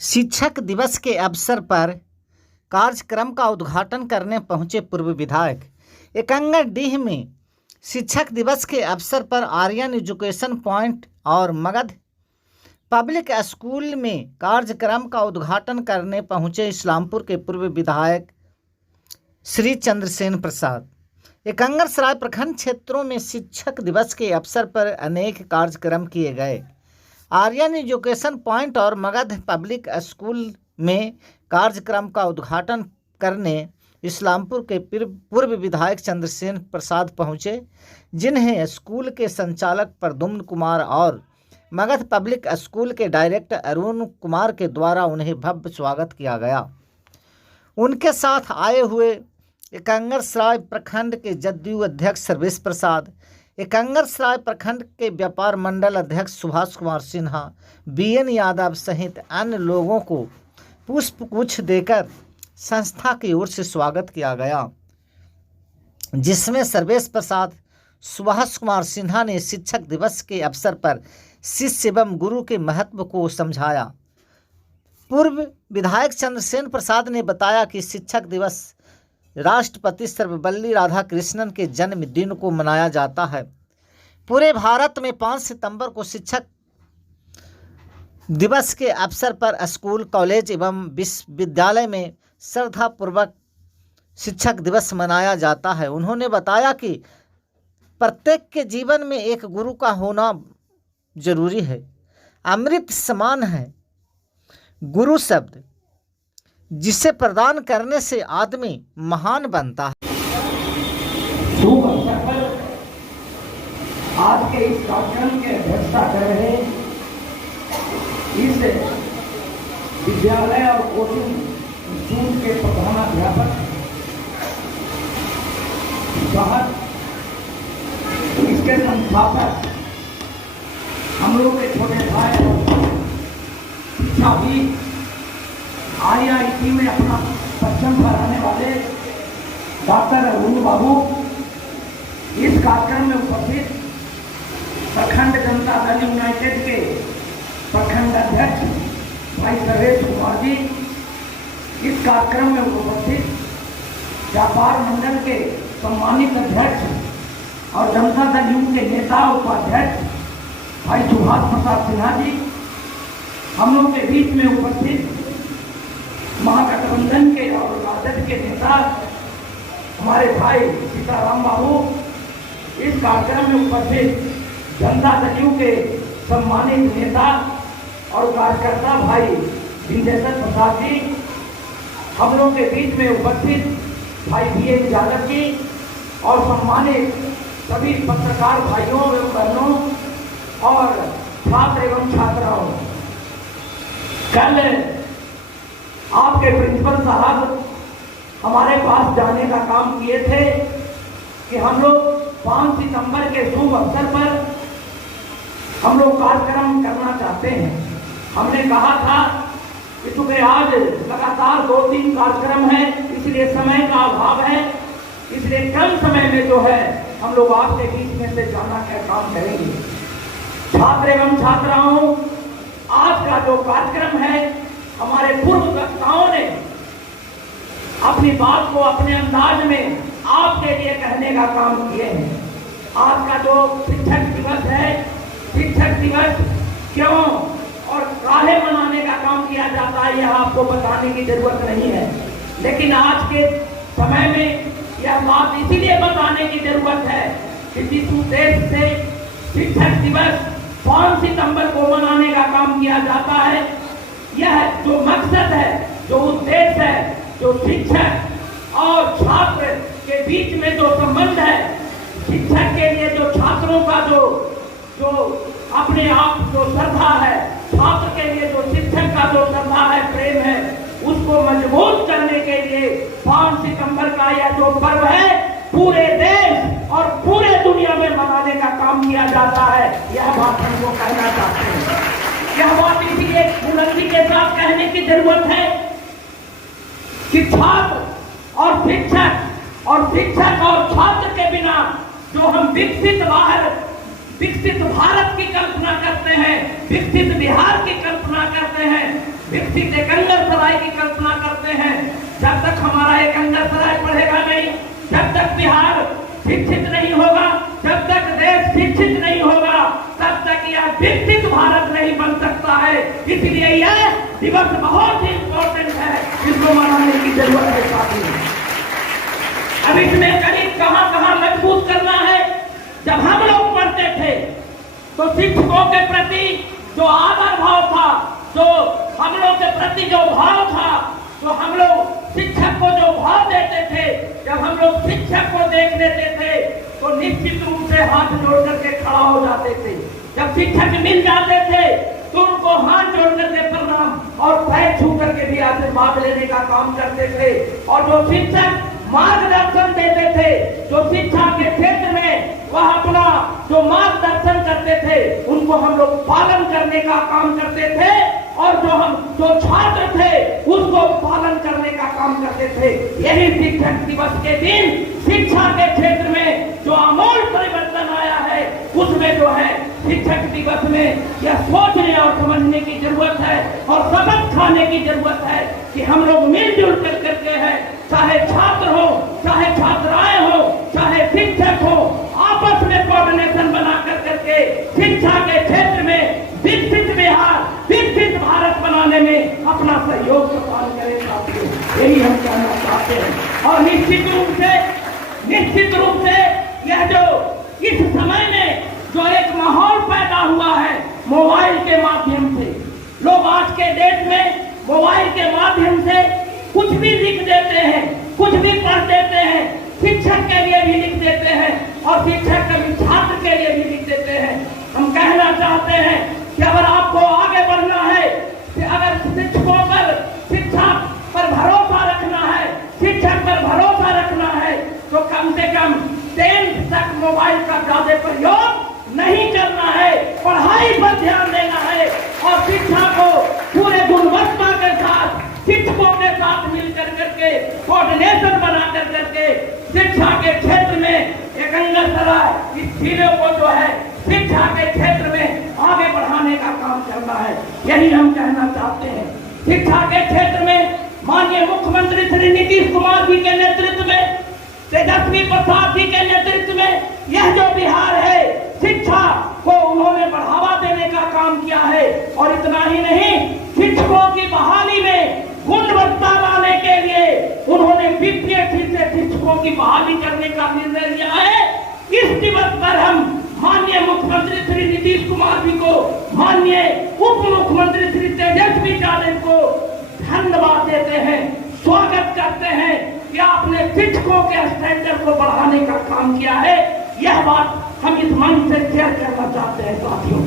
शिक्षक दिवस के अवसर पर कार्यक्रम का उद्घाटन करने पहुंचे पूर्व विधायक। एकंगरडीह में शिक्षक दिवस के अवसर पर आर्यन एजुकेशन पॉइंट और मगध पब्लिक स्कूल में कार्यक्रम का उद्घाटन करने पहुंचे इस्लामपुर के पूर्व विधायक श्री चंद्रसेन प्रसाद। एकंगरसराय प्रखंड क्षेत्रों में शिक्षक दिवस के अवसर पर अनेक कार्यक्रम किए गए। आर्यन एजुकेशन पॉइंट और मगध पब्लिक स्कूल में कार्यक्रम का उद्घाटन करने इस्लामपुर के पूर्व विधायक चंद्रसेन प्रसाद पहुंचे, जिन्हें स्कूल के संचालक प्रद्युम्न कुमार और मगध पब्लिक स्कूल के डायरेक्टर अरुण कुमार के द्वारा उन्हें भव्य स्वागत किया गया। उनके साथ आए हुए एकंगरसराय प्रखंड के जदयू अध्यक्ष सर्वेश प्रसाद, एकंगरसराय प्रखंड के व्यापार मंडल अध्यक्ष सुभाष कुमार सिन्हा, बीएन यादव सहित अन्य लोगों को पुष्पगुच्छ देकर संस्था की ओर से स्वागत किया गया, जिसमें सर्वेश प्रसाद, सुभाष कुमार सिन्हा ने शिक्षक दिवस के अवसर पर शिष्य एवं गुरु के महत्व को समझाया। पूर्व विधायक चंद्रसेन प्रसाद ने बताया कि शिक्षक दिवस राष्ट्रपति सर्वपल्ली राधाकृष्णन के जन्मदिन को मनाया जाता है। पूरे भारत में 5 सितंबर को शिक्षक दिवस के अवसर पर स्कूल, कॉलेज एवं विश्वविद्यालय में श्रद्धापूर्वक शिक्षक दिवस मनाया जाता है। उन्होंने बताया कि प्रत्येक के जीवन में एक गुरु का होना जरूरी है। अमृत समान है गुरु शब्द, जिसे प्रदान करने से आदमी महान बनता है। शुभ अवसर पर आज के इस कार्यक्रम की अध्यक्षता कर रहे इस विद्यालय और कोचिंग इंस्टीट्यूट के प्रधानाध्यापक साहब, इसके संस्थापक हम लोग के छोटे भाई और शिक्षा भी IIT में अपना परचम फहराने वाले डॉक्टर अरुण बाबू, इस कार्यक्रम में उपस्थित प्रखंड जनता दल यूनाइटेड के प्रखंड अध्यक्ष भाई सर्वेश कुमार जी, इस कार्यक्रम में उपस्थित व्यापार मंडल के सम्मानित अध्यक्ष और जनता दल यू के नेता उपाध्यक्ष भाई सुभाष प्रसाद सिन्हा जी, हम लोग के बीच में उपस्थित महागठबंधन के और राजद के नेता हमारे भाई सीताराम बाबू, इस कार्यक्रम में उपस्थित जनता दल यू के सम्मानित नेता और कार्यकर्ता भाई विंदेश्वर प्रसाद जी, हम लोग के बीच में उपस्थित भाई बीएन यादव जी और सम्मानित सभी पत्रकार भाइयों एवं बहनों और छात्र एवं छात्राओं। कल आपके प्रिंसिपल साहब हमारे पास जाने का काम किए थे कि हम लोग 5 सितंबर के शुभ अवसर पर हम लोग कार्यक्रम करना चाहते हैं। हमने कहा था कि चूंकि आज लगातार 2-3 कार्यक्रम है, इसलिए समय का अभाव है, इसलिए कम समय में जो है हम लोग आपके बीच में से जाना का काम करेंगे। छात्र एवं छात्राओं, आज का जो कार्यक्रम है, हमारे पूर्व वक्ताओं ने अपनी बात को अपने अंदाज में आपके लिए कहने का काम किए हैं। आज का जो शिक्षक दिवस है, शिक्षक दिवस क्यों और काहे मनाने का काम किया जाता है, यह आपको बताने की जरूरत नहीं है, लेकिन आज के समय में यह बात इसीलिए बताने की जरूरत है कि जिस उद्देश्य से शिक्षक दिवस 5 सितंबर को मनाने का काम किया जाता है, यह जो मकसद है, जो उद्देश्य है, जो शिक्षक और छात्र के बीच में जो संबंध है, शिक्षक के लिए जो छात्रों का जो अपने आप जो श्रद्धा है, छात्र के लिए जो शिक्षक का जो श्रद्धा है, प्रेम है, उसको मजबूत करने के लिए 5 सितंबर का यह जो पर्व है, पूरे देश और पूरे दुनिया में मनाने का काम किया जाता है। यह बात हमको कहना चाहते हैं। यह बात इसीलिए बुलंदी के साथ कहने की जरूरत है कि छात्र और शिक्षक और छात्र के बिना जो हम विकसित भारत की कल्पना करते हैं, विकसित बिहार की कल्पना करते हैं, विकसित एकंगरसराय की कल्पना करते हैं। जब तक हमारा एकंगरसराय पढ़ेगा नहीं, जब तक बिहार शिक्षित नहीं होगा, जब तक देश शिक्षित नहीं होगा, तब तक यह विकसित भारत नहीं बन सकता है। इसलिए यह दिवस बहुत ही इम्पोर्टेंट है, इसको मनाने की जरूरत है साथियों। अब इसमें करीब कहाँ मजबूत करना है। जब हम लोग पढ़ते थे तो शिक्षकों के प्रति जो आदर भाव था, जो हम लोग के प्रति जो भाव था, तो हम लोग शिक्षक को जो भाव देते थे, जब हम लोग शिक्षक को देख लेते थे तो निश्चित रूप से हाथ जोड़ करके खड़ा हो जाते थे। जब शिक्षक मिल जाते थे तो उनको हाथ जोड़ करके प्रणाम और पैर छू करके भी आशीर्वाद लेने का काम करते थे। और जो शिक्षक मार्गदर्शन देते थे, जो शिक्षा के क्षेत्र में वह अपना जो मार्गदर्शन करते थे, उनको हम लोग पालन करने का काम करते थे। और जो छात्र थे उसको पालन करने का काम करते थे। यही शिक्षक दिवस के दिन शिक्षा के क्षेत्र में जो आमूल परिवर्तन आया है, उसमें जो है शिक्षक दिवस में यह सोचने और समझने की जरूरत है और सबक खाने की जरूरत है कि हम लोग मिलजुल कर करके हैं, चाहे छात्र हो, चाहे छात्राएं हो, चाहे शिक्षक हो, आपस में कोऑर्डिनेशन बना कर करके शिक्षा के क्षेत्र में विकसित बिहार, विकसित भारत बनाने में अपना सहयोग प्रदान करें साथियों। यही हम कहना चाहते हैं। और निश्चित रूप से यह जो इस समय में जो एक माहौल पैदा हुआ है मोबाइल के माध्यम से, लोग आज के डेट में मोबाइल के माध्यम से कुछ भी लिख देते हैं, कुछ भी पढ़ देते हैं, शिक्षक के लिए भी लिख देते हैं और शिक्षक कभी छात्र के लिए भी लिख देते हैं। हम कहना चाहते हैं कि अगर आपको आगे बढ़ना है, कि अगर शिक्षकों पर, शिक्षा पर भरोसा रखना है, शिक्षक पर भरोसा रखना है, तो कम से कम 10th तक मोबाइल का ज्यादा प्रयोग नहीं करना है, पढ़ाई पर ध्यान देना है और शिक्षा को पूरे गुणवत्ता के साथ शिक्षकों के साथ मिलकर करके कोऑर्डिनेशन बना कर करके शिक्षा के क्षेत्र में एकंगरसराय इस जिले को जो है शिक्षा के क्षेत्र में आगे बढ़ाने का काम करना है। यही हम कहना चाहते हैं। शिक्षा के क्षेत्र में माननीय मुख्यमंत्री श्री नीतीश कुमार जी के नेतृत्व में, तेजस्वी प्रसाद जी के नेतृत्व में यह जो बिहार है, शिक्षा को उन्होंने बढ़ावा देने का काम किया है। और इतना ही नहीं, शिक्षकों की बहाली में गुणवत्ता लाने के लिए उन्होंने बीपीएससी से शिक्षकों की बहाली करने का निर्णय लिया है। इस दिवस पर हम माननीय मुख्यमंत्री श्री नीतीश कुमार जी को, माननीय उप मुख्यमंत्री श्री तेजस्वी यादव को धन्यवाद देते हैं, स्वागत करते हैं कि आपने शिक्षकों के स्टैंडर्ड को बढ़ाने का काम किया है। यह बात हम इस मंच से शेयर करना चाहते हैं साथियों।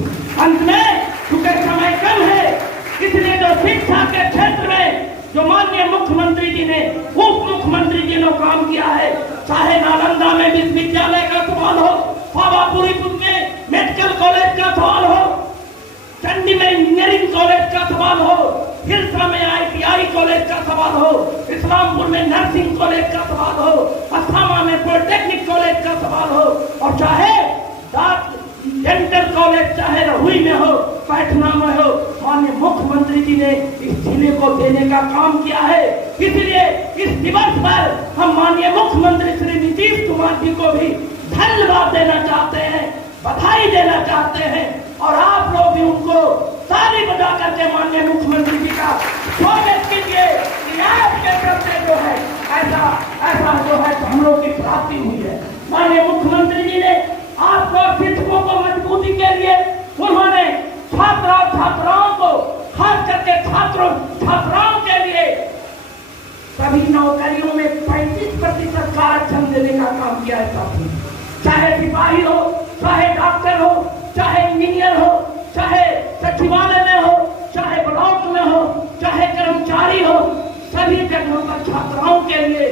अंत में चूंकि समय कम है, इसलिए जो शिक्षा के क्षेत्र में जो माननीय मुख्यमंत्री जी ने, उप मुख्यमंत्री जी ने काम किया है, चाहे नालंदा में विश्वविद्यालय का सवाल हो, पावापुरी में मेडिकल कॉलेज का सवाल हो, चंडी में इंजीनियरिंग कॉलेज का सवाल हो, हिलसा में ITI कॉलेज का सवाल हो, इस्लामपुर में नर्सिंग कॉलेज का सवाल हो, अस्थामा में पॉलिटेक्निक कॉलेज का सवाल हो, और चाहे डेंटल कॉलेज चाहे रहुई में हो, पटना में हो, माननीय मुख्यमंत्री जी ने इस जिले को देने का काम किया है। इसलिए इस दिवस पर हम माननीय मुख्यमंत्री श्री नीतीश कुमार जी को भी धन्यवाद देना चाहते हैं, बधाई देना चाहते हैं और आप लोग भी उनको ताली बजा करके माननीय मुख्यमंत्री जी का स्वागत कीजिए कि आपके चलते जो है ऐसा जो है हम लोग की प्राप्ति हुई है। माननीय मुख्यमंत्री जी ने आपको शिक्षकों को मजबूती के लिए उन्होंने छात्र और छात्राओं को, खास करके छात्राओं के लिए सभी नौकरियों में 35% का आरक्षण देने का काम किया है साथी। चाहे सिपाही हो, चाहे डॉक्टर हो, चाहे इंजीनियर हो, चाहे सचिवालय में हो, चाहे ब्लॉक में हो, चाहे कर्मचारी हो, सभी जगहों पर छात्राओं के लिए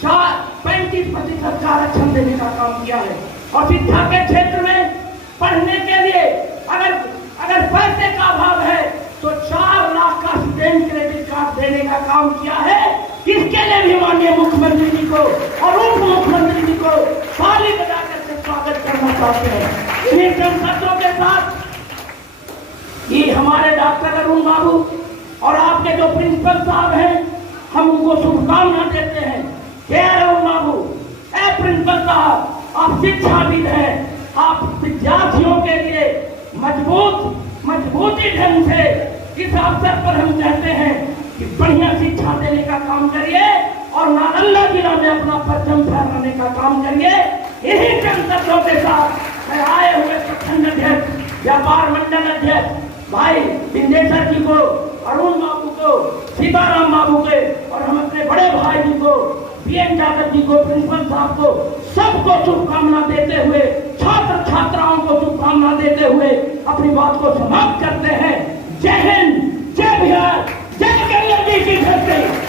35% का आरक्षण देने का काम किया है। और शिक्षा के क्षेत्र में पढ़ने के लिए अगर पैसे का अभाव है तो 4 लाख का स्टूडेंट क्रेडिट कार्ड देने का काम किया है। इसके लिए भी माननीय मुख्यमंत्री जी को और उप मुख्यमंत्री जी को ताली बजा करके स्वागत करना चाहते हैं। इन्हीं संसदों के साथ ये हमारे डॉक्टर अरुण बाबू और आपके जो प्रिंसिपल साहब हैं हम उनको शुभकामना देते हैं। अरुण बाबू, ए प्रिंसिपल साहब, आप शिक्षाविद हैं, आप विद्यार्थियों के लिए मजबूती ढंग से इस अवसर पर हम कहते हैं कि बढ़िया शिक्षा देने का काम करिए और नालंदा जिला में अपना परचम फहराने का काम करिए। इन्हीं कर्तव्यों के साथ मैं आए हुए प्रखंड अध्यक्ष, व्यापार मंडल अध्यक्ष भाई बिंदेश्वर जी को, अरुण बाबू को, सीताराम बाबू के और हम अपने बड़े भाई जी को, बीएन यादव जी को, प्रिंसिपल साहब को, सबको शुभकामना देते हुए, छात्र छात्राओं को शुभकामना देते हुए अपनी बात को समाप्त करते हैं। जय हिंद, जय बिहार, जय गंगा जी की धरती।